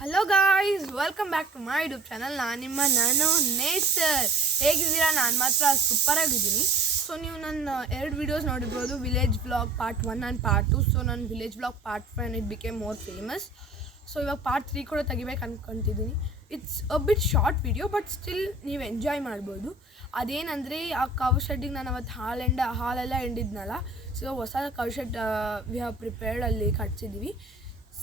Hello guys, welcome back to my YouTube channel. ನಾನು ನೇಸರ್. ಹೇಗಿದ್ದೀರಾ? ನಾನು ಮಾತ್ರ ಸೂಪರಾಗಿದ್ದೀನಿ. ಸೊ ನೀವು ನನ್ನ 2 ವೀಡಿಯೋಸ್ ನೋಡಿರ್ಬೋದು, village vlog part 1 and part 2. So ನಾನು village vlog part 1 it became more famous. So ಇವಾಗ ಪಾರ್ಟ್ 3 ಕೂಡ ತೆಗಿಬೇಕು ಅಂದ್ಕೊತಿದ್ದೀನಿ. It's a bit short video, but still ನೀವು ಎಂಜಾಯ್ ಮಾಡ್ಬೋದು. ಅದೇನಂದರೆ ಆ ಕವ್ ಶೆಡ್ಡಿಗೆ ನಾನು ಅವತ್ತು ಹಾಲೆಲ್ಲ ಹಿಂಡಿದ್ನಲ್ಲ, ಸೊ ಹೊಸ cow shed we have prepared ಅಲ್ಲಿ ಕಟ್ಸಿದ್ದೀವಿ.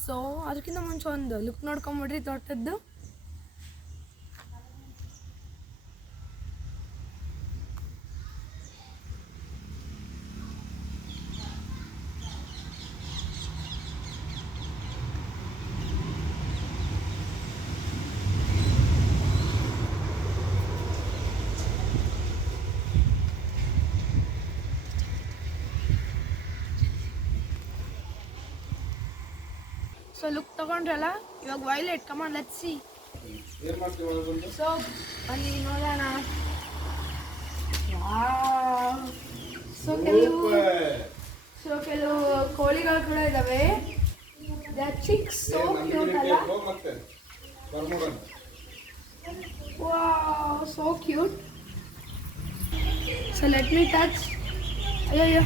ಸೊ ಅದಕ್ಕಿಂತ ಮುಂಚೆ ಒಂದು ಲುಕ್ ನೋಡ್ಕೊಂಬಿಡ್ರಿ ತೋಟದ್ದು. ಸೊ ಲುಕ್ ತಗೊಂಡ್ರಲ್ಲ, ಇವಾಗ violet come on let's see. So ಬನ್ನಿ ನೋಡೋಣ. ಸೊ ಕೆಲವು ಕೋಳಿಗಳು ಕೂಡ ಇದಾವೆ. ಚಿಕ್ಸ್ ಸೋ ಕ್ಯೂಟ್ ಅಲ್ಲ? Wow, so cute. So let me touch. ಅಯ್ಯೋ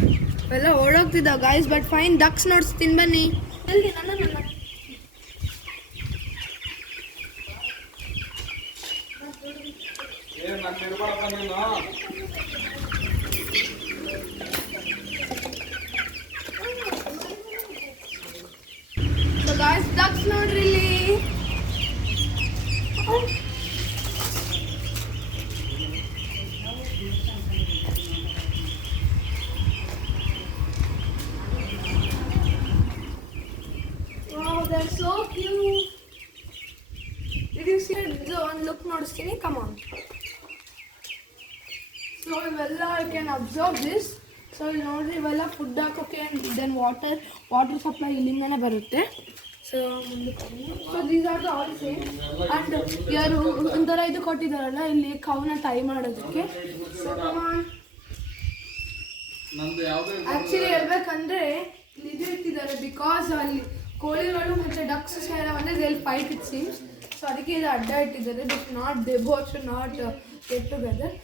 ಎಲ್ಲ ಓಡೋಗ್ತಿದ್ದಾವೆ ಗಾಯ್ಸ್, ಬಟ್ ಫೈನ್. ಡಕ್ಸ್ ನೋಡಿಸ್ತೀನಿ ಬನ್ನಿ. ಎಲ್ಲಿ ನನ್ನ ಸೊ ಗಾಯ್ಸ್, ಡಕ್ಸ್ ನೋಡ್ರಿ ಇಲ್ಲಿ. Wow, they're so cute. Did you see it? One look ನೋಡಿಸ್ತೀನಿ, come on. ಸೊ ಇವೆಲ್ಲ you can observe this. So ನೋಡ್ರಿ, ಇವೆಲ್ಲ ಫುಡ್ ಹಾಕೋಕ್ಕೆ ದೆನ್ ವಾಟರ್ ಸಪ್ಲೈ ಇಲ್ಲಿಂದನೇ ಬರುತ್ತೆ. So these are the all same. And ಯಾರು ಒಂಥರ ಇದು ಕೊಟ್ಟಿದ್ದಾರಲ್ಲ ಇಲ್ಲಿ ಕೌನ ಟೈ ಮಾಡೋದಕ್ಕೆ. ಸೊ ಆ್ಯಕ್ಚುಲಿ ಹೇಳ್ಬೇಕಂದ್ರೆ ಇಲ್ಲಿ ಇದು ಇಟ್ಟಿದ್ದಾರೆ, ಬಿಕಾಸ್ ಅಲ್ಲಿ ಕೋಳಿಗಳು ಮತ್ತು ಡಕ್ಸ್ ಸೇರ ಅಂದರೆ ಎಲ್ಲಿ ಫೈಟ್ ಇಟ್ ಸೀಮ್ಸ್. ಸೊ ಅದಕ್ಕೆ ಇದು ಅಡ್ಡ ಇಟ್ಟಿದ್ದಾರೆ. They both should not get together.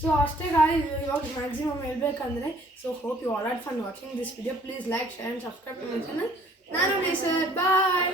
So ಅಷ್ಟೇ ಗಾಯ್ಸ್, ಇವಾಗ ಮ್ಯಾಕ್ಸಿಮಮ್ ಹೇಳ್ಬೇಕಂದ್ರೆ. So hope you all are fun watching this video. Please like, share and subscribe to my channel. ನಾನು ನೇಸರ್, ಬಾಯ್.